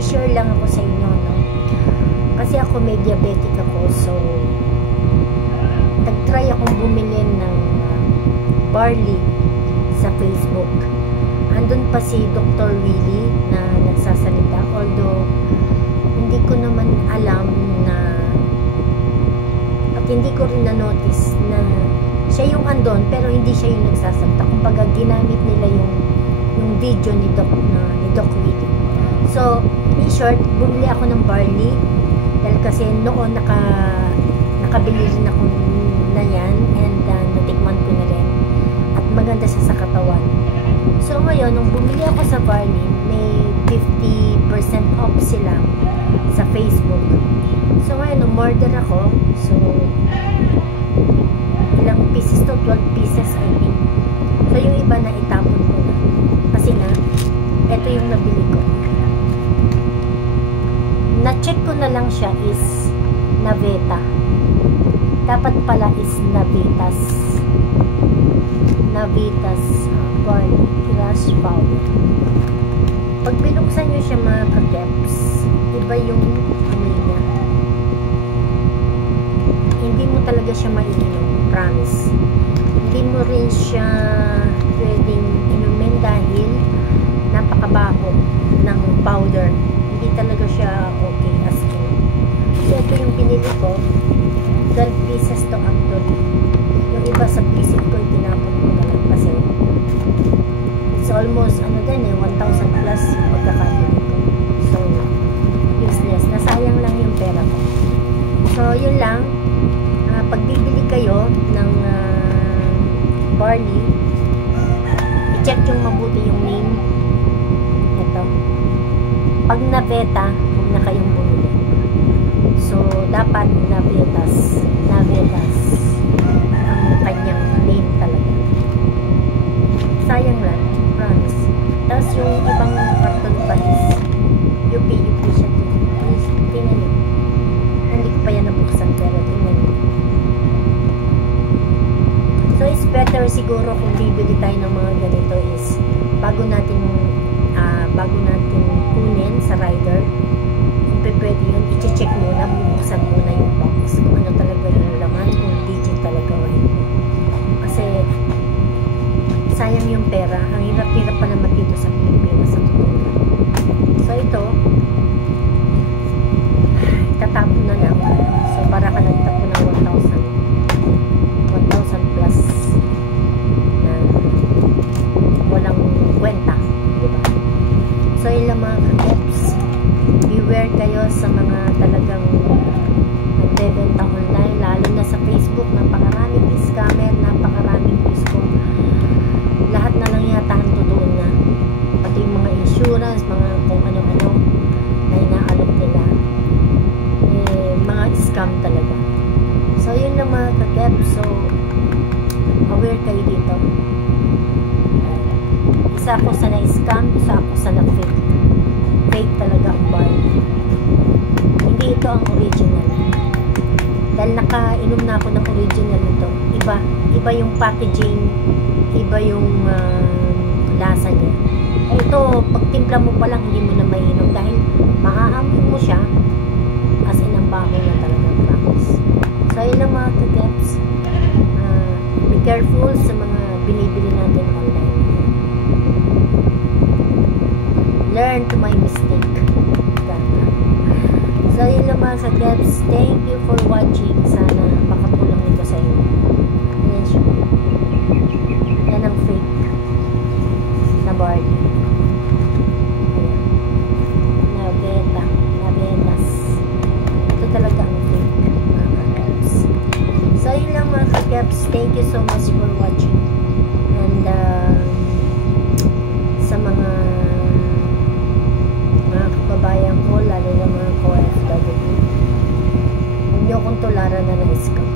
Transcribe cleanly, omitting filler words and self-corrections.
mag-share lang ako sa inyo, no? Kasi ako may diabetic ako, so nag-try akong bumili ng barley sa Facebook. Andun pa si Dr. Willie na nagsasalita, although hindi ko naman alam na, at hindi ko rin na-notice na siya yung andon, pero hindi siya yung nagsasalita. Kumbaga ginamit nila yung video ni Doc Willie. So in short, bumili ako ng barley dahil kasi noon nakabili rin ako na yan, and natikman ko na rin at maganda siya sa katawan. So ngayon, nung bumili ako sa barley, may 50% off sila sa Facebook. So ngayon, umorder ako. So ilang pieces to? 12 pieces I think. So yung iba na itapon ko na kasi nga ito yung nabili ko. Na-check ko na lang siya is Naveta. Dapat pala is Navitas barley crush powder. Pag binuksan nyo siya mga kageps, iba yung amoy niya. Hindi mo talaga siya maiinom, promise. Hindi mo rin siya pwedeng inumin dahil napakabaho ng powder. Hindi talaga siya okay as in. So ito yung pinili ko, 12 pieces to actually. Yung iba sa visit ko, tinapon ko na lang kasi it's almost 1,000 plus yung pagkakabili ko. So useless, nasayang lang yung pera ko. So yun lang, pag bibili kayo ng barley, i-check yung mabuti yung name. Ito, pag Naveta, huwag na kayong bumili. So dapat Navetas ang kanyang name talaga. Sayang lang, promise. Tapos yung ibang karton pa is UP siya. Please, tingnan nyo. Hindi ko pa yan nabuksan, pero tingnan nyo. So it's better siguro kung bibili tayo ng mga ganito is bago natin kunin sa rider, kung pwede yun, i-check muna, bubuksan muna yung box kung ano talaga yung laman, kung legit talaga o hindi. Kasi sayang yung pera. Ang hirap-hirap pa naman dito sa Pilipinas sa totoo lang. So ito, itatapon na lang. So para ka nagtapon ng 1,000 plus na walang kwenta, diba? So yun lang mga kageps, beware kayo sa mga talagang nagbebenta online, lalo na sa Facebook. Napakaraming scammer, napakaraming disco. Lahat na lang yata ang doon na, pati yung mga insurance, mga kung ano-ano na inaalok nila, mga scam talaga. So yun lang mga kageps. So aware kayo dito. Isa ako sa na-scam, isa ako sa na-fake. Fake talaga ang barley. Hindi ito ang original. Dahil nakainom na ako ng original nito. Iba yung packaging, iba yung lasa niya. Ito, pag timpla mo pa lang, hindi mo na mainom dahil maaamoy mo siya as in ang baho na talaga, promise. So yun lang mga kageps. Be careful sa mga binibili natin online. Learn to my mistake. So yun lang mga kageps. Thank you for watching. Sana makatulong ito sa inyo. Yan siya. Yan ang fake na barley. Navetas. Ito talaga ang fake mga kageps. So yun lang mga kageps. Thank you so much for watching. And sa mga kababayan ko, lalo na mga OFW, huwag niyo akong tularan na na-scam.